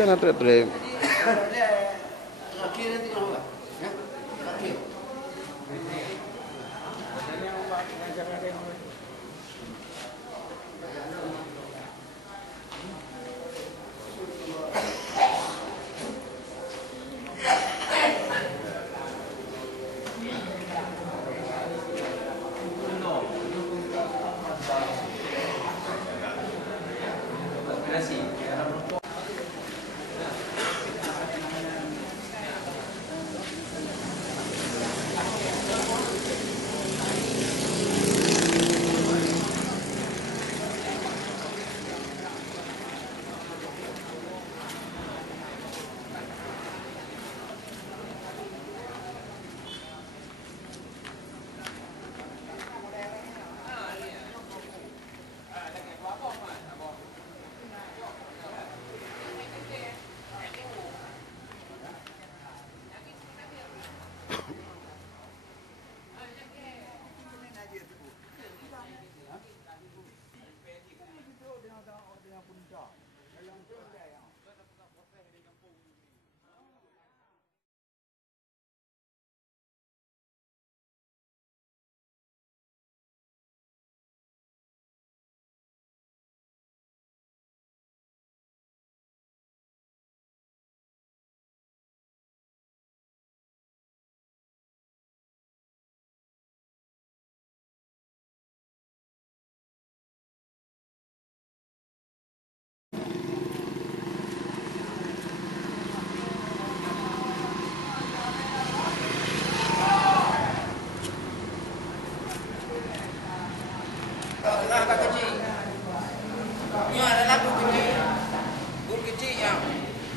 Jangan teriak-teriak.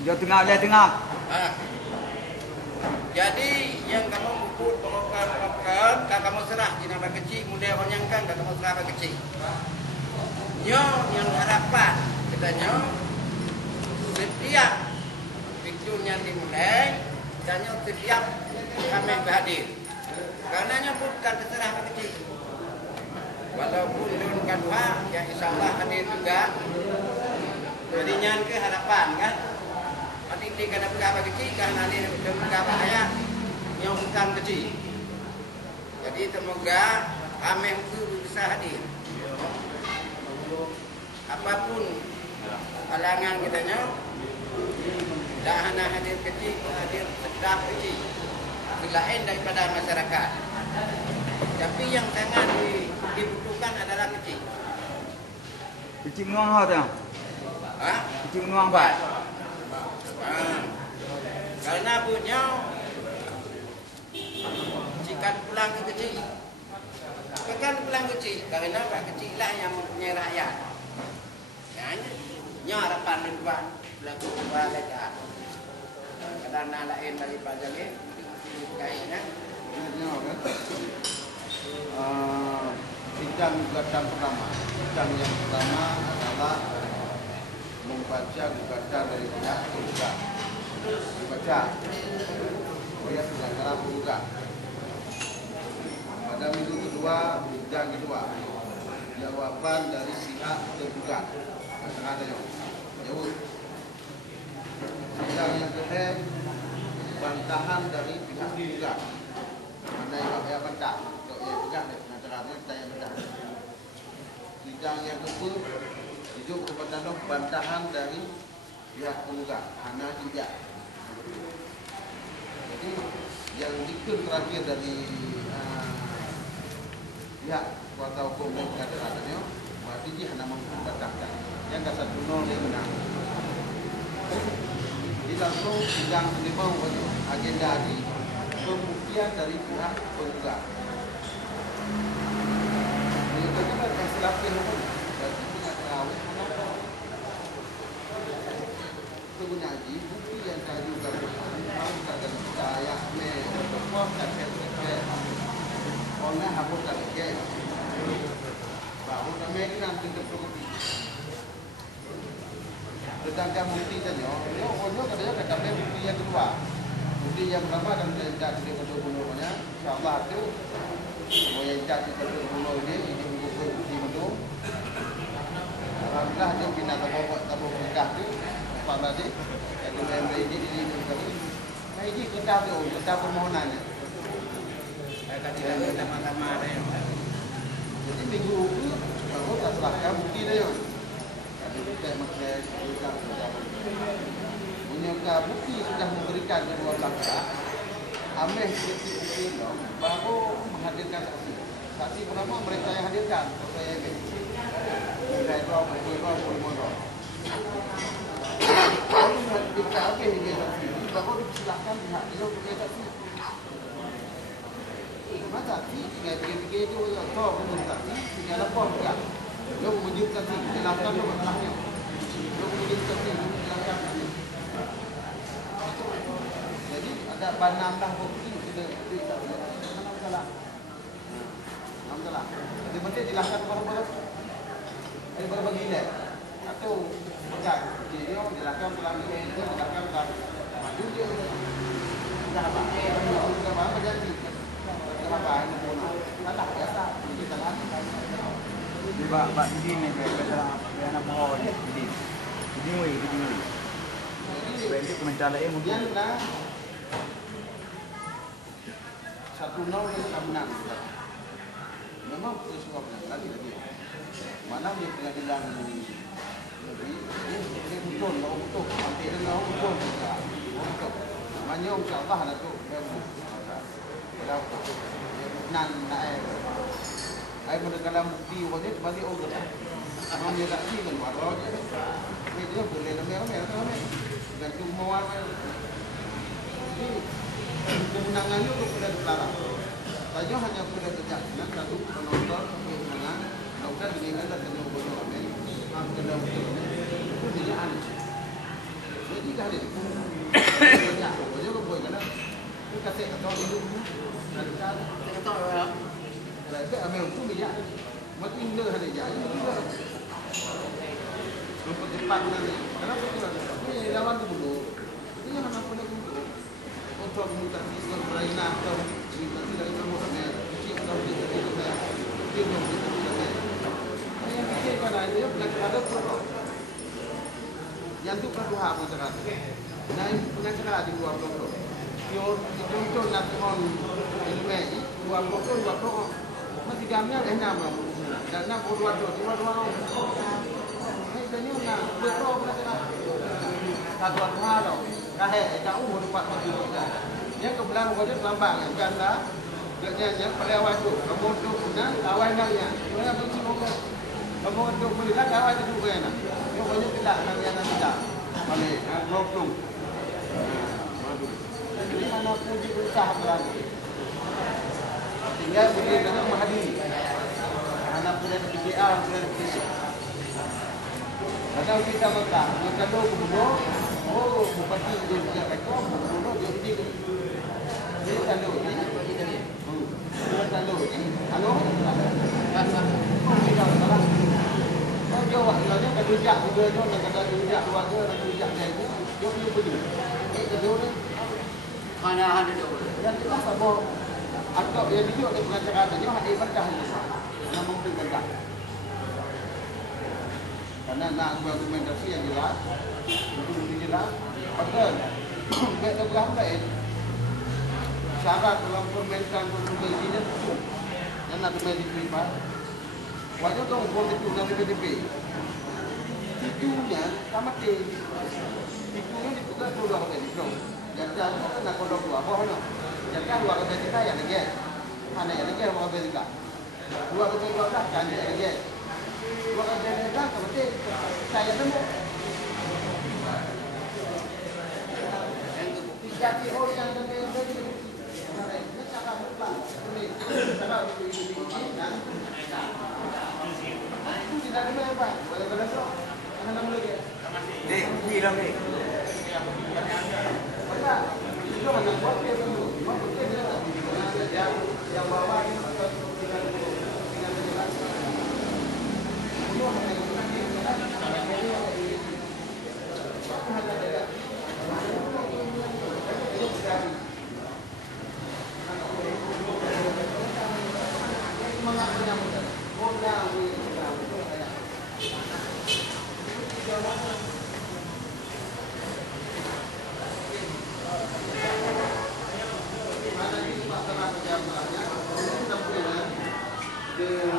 Dia tengah, dia tengah. Jadi yang kamu puput, pengokar, kamu serah jenama kecil, mudah menyangkan, kamu serah kecil. Nyo yang harapan, katanya setiap pikirnya dimulai, dan nyo setiap kami berhadir. Karena nyo bukan terserah kecil. Walaupun dun kedua, ya insya Allah hadir juga. Jadi nyan ke harapan kan. Nanti kena berapa kecil, kan nanti berapa ayat yang bukan kecil. Jadi semoga amin itu bisa hadir. Apapun halangan kitanya, dah hanya hadir kecil, hadir sedap kecil, selain daripada masyarakat. Tapi yang sangat dibutuhkan adalah kecil. Kecil nuang apa? Kecil nuang apa? Karena punya jika pulang ke kecil, kan pulang kecil. Karena pak kecil lah yang mempunyai rakyat. Ya, harapan tuan lagu baca. Karena lain daripada ni, kayaknya. Sidang gugatan pertama. Sidang yang pertama adalah membaca gugatan dari pihak tergugat. Dibaca. Dia sudah kalah penggugat. Pada minggu kedua, sidang kedua, jawaban dari pihak tergugat. Ada jawab. Sidang yang ketiga, bantahan dari pihak tergugat. naik yang bantah. Untuk yang pegang dia pengacaranya kita yang bantah. Sidang yang kedua hidup kepada bantahan dari pihak penggugat Hana tidak. Jadi yang dikir terakhir dari pihak kuasa hukum dan pengacaranya berarti dia hanya membantahkan. Yang kasar tunol dia menang. Jadi langsung sidang kelima agenda di pembuktian dari pihak penggugat. Ini kan hasil hukum. Berarti punya terawih itu punya haji bukti yang tadi juga harus ada saya puas dan saya oleh hapus dari dia baru kami ini nanti terpenuhi. Sedangkan bukti saja, dia katanya kata bukti yang kedua. Bukti yang pertama dan jadi kedua bunuhnya, insyaallah itu mau yang jadi kedua bunuh ini bukti bunuh. Alhamdulillah dia pindah tabung nikah tu, Pak Razi, yang member ini kali. Nah ini kita permohonannya. Kita sama-sama ada yang. Jadi minggu itu baru tak serahkan bukti dia. Kita maksudnya punya bukti sudah memberikan kedua belah pihak. Ameh bukti itu baru menghadirkan saksi. Saksi pertama mereka yang hadirkan, saya ini. Saya tahu berapa. Kalau kita habis ini saksi, baru dipersilakan pihak itu untuk saksi. Masa saksi tinggal fikir itu tahu kemudian saksi tinggal lapor juga. Dia menunjuk saksi, jelaskan tu masalahnya. Dia menunjuk saksi, jelaskan. Jadi ada 16 bukti sudah disaksikan. Mana masalah? Mana masalah? Jadi penting jelaskan kepada ada berapa gila atau pegang dia jelaskan pelan itu jelaskan pelan maju dia sudah apa sudah apa jadi sudah apa ini pun salah biasa kita lagi Di bak begini biasa biasa mau jadi wei. Jadi komentar lain mungkin lah 1-0 yang menang. Memang peristiwa lagi. Mana di pengadilan negeri dia betul nanti dia betul namanya insyaallah ada tu kalau nan ai mendalam bukti wajib balik orang orang dia tak sih kan walau dia boleh namanya gantung mawar jadi kemenangan itu sudah deklarasi saja hanya sudah keyakinan satu penonton kemenangan bukan dengan dan dengan bodoh amin kena itu dia aneh jadi dah dia ya bodoh ko boy kana itu kasih atau hidup dan kita tahu ya kalau amin itu dia mati indah ada jadi juga rumput cepat nanti kenapa ini lawan tu dulu ini yang mana pun itu untuk mutasi berlainah atau mutasi dari kamunya kecil atau itu saya yang kecil kan ada ada pro yang tu kedua masyarakat nah pengacara di luar pro yo contoh nasional ilmu dua pro masih gamnya ada nama dan nama dua ini na pro pengacara satu hal kahe tak umur 4 yang kebelah wajib lambang kan dah dia pada awal tu kamu tu guna awal nangnya mana benci moga kamu tu melihat awal tu juga nak yang banyak tidak nangnya tidak boleh ngobrol jadi mana pun berusaha berani tinggal boleh dengan menghadiri anak pun ada PPA pun ada fisik kalau kita makan kita tu gubernur bupati dia kata gubernur dia dia kalau halo, dia wakilnya kan rujak juga tu, nak kata rujak keluarga, nak rujak dia itu, dia punya baju. Itu dia mana ada tu? Yang tu apa? Atau yang itu ada pengacara dia ada bantah ni, nama mungkin bantah. Karena nak argumentasi yang jelas, itu jelas. Padahal, baik berapa lain. syarat dalam permentan konstitusi dan hukum yang nak domestik privat. Wajib dong hukum itu nanti PDP. Titunya sama T. Titunya dibuka dulu apa itu? Jadi nak kodok dua apa mana? Jadi kan dua ketika yang lagi, mana yang lagi dua ketika. Dua ketika kan yang lagi. Dua ketika seperti saya temu. Jadi orang yang ada ini cakap pulang, ini cakap itu dan itu tidak ada apa, boleh boleh so, akan nama lagi. Dek, hilang dek. Maka itu mana buat dia dulu, mana dia bilang yang bawa ini tinggal jelas. Itu hanya de